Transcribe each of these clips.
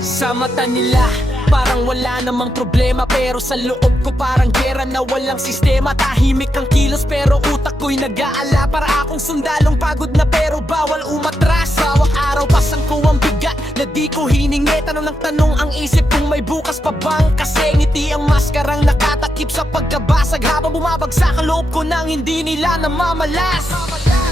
Sa mata nila parang wala namang problema, pero sa loob ko parang gera na walang sistema. Tahimik ang kilos pero utak ko'y nag-aala. Para akong sundalong pagod na pero bawal umatras. Bawat araw pasang ko ang bigat na di ko hiningi. Tanong ng tanong ang isip kung may bukas pa bang. Kasi ngiti ang maskarang nakatakip sa pagkabasag, habang bumabagsak ang loob ko nang hindi nila namamalas.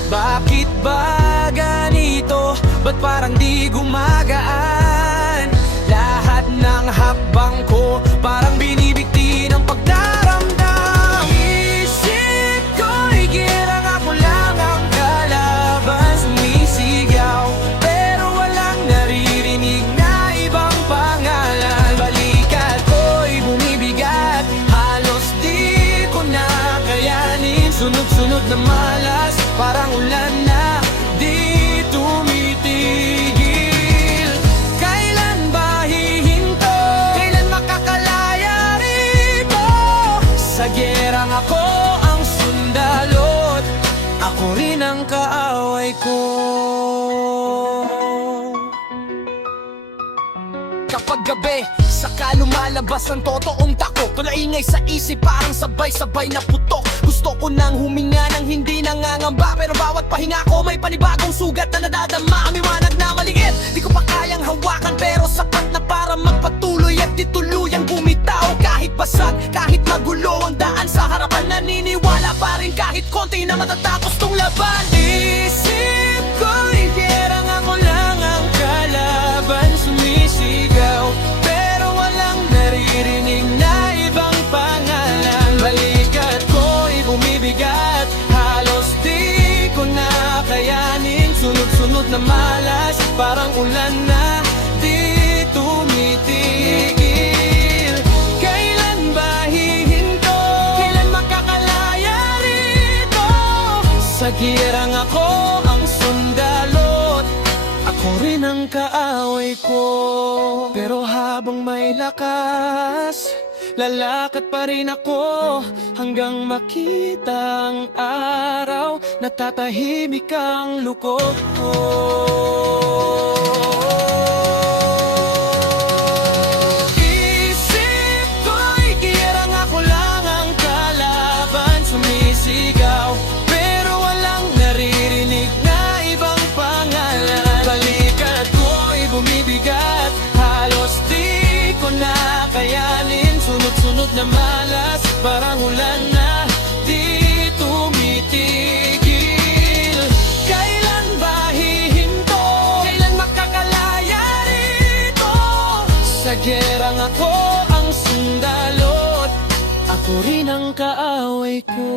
Bakit ba ganito? Ba't parang di gumagaan? Lahat ng hakbang ko parang binibigti ng pagdaramdam. Isip ko'y girang ako lang ang kalaban, sumisigaw pero walang naririnig na ibang pangalan. Balikat ko'y bumibigat, halos di ko na kayanin. Sunod-sunod na malas, parang ulan na di tumitigil. Kailan ba hihinto? Kailan makakalaya rito? Sa gerang ako ang sundalot, ako rin ang kaaway ko. Kapag gabi, saka lumalabas ang totoong takot. Tulaingay sa isip parang sabay-sabay na putok. Gusto ko nang huminga nang hindi nangangamba, pero bawat pahinga ko may panibagong sugat na nadadama. Miwanag na maliit, di ko pa kayang hawakan, pero sapat na para magpatuloy at di tuluyang bumitaw. Kahit basag, kahit magulo ang daan sa harapan, naniniwala pa rin kahit konti na matatapos tong laban. Isip ko'y gerang ako lang ang kalaban, sumisigaw pero walang naririnig na ibang pangalan. Balikat ko'y bumibigat, halos di ko na kayanin. Sunod-sunod na malas, parang ulan na di tumitigil. Kailan ba hihinto? Kailan makakalaya rito? Sa girang ako ang sundalot, ako rin ang kaaway ko. Pero habang may lakas, lalakad pa rin ako hanggang makita ang araw na tatahimik ang lukot ko. Isip ko'y girang ako lang ang kalaban, sumisigaw pero walang naririnig na ibang pangalan. Balikat ko'y bumibigat, halos di ko na kayanin. Sunod-sunod na malas, parang ulan na di tumitigil. Kailan ba hihinto? Kailan makakalaya rito? Sa gerang ako ang sundalot, ako rin ang kaaway ko.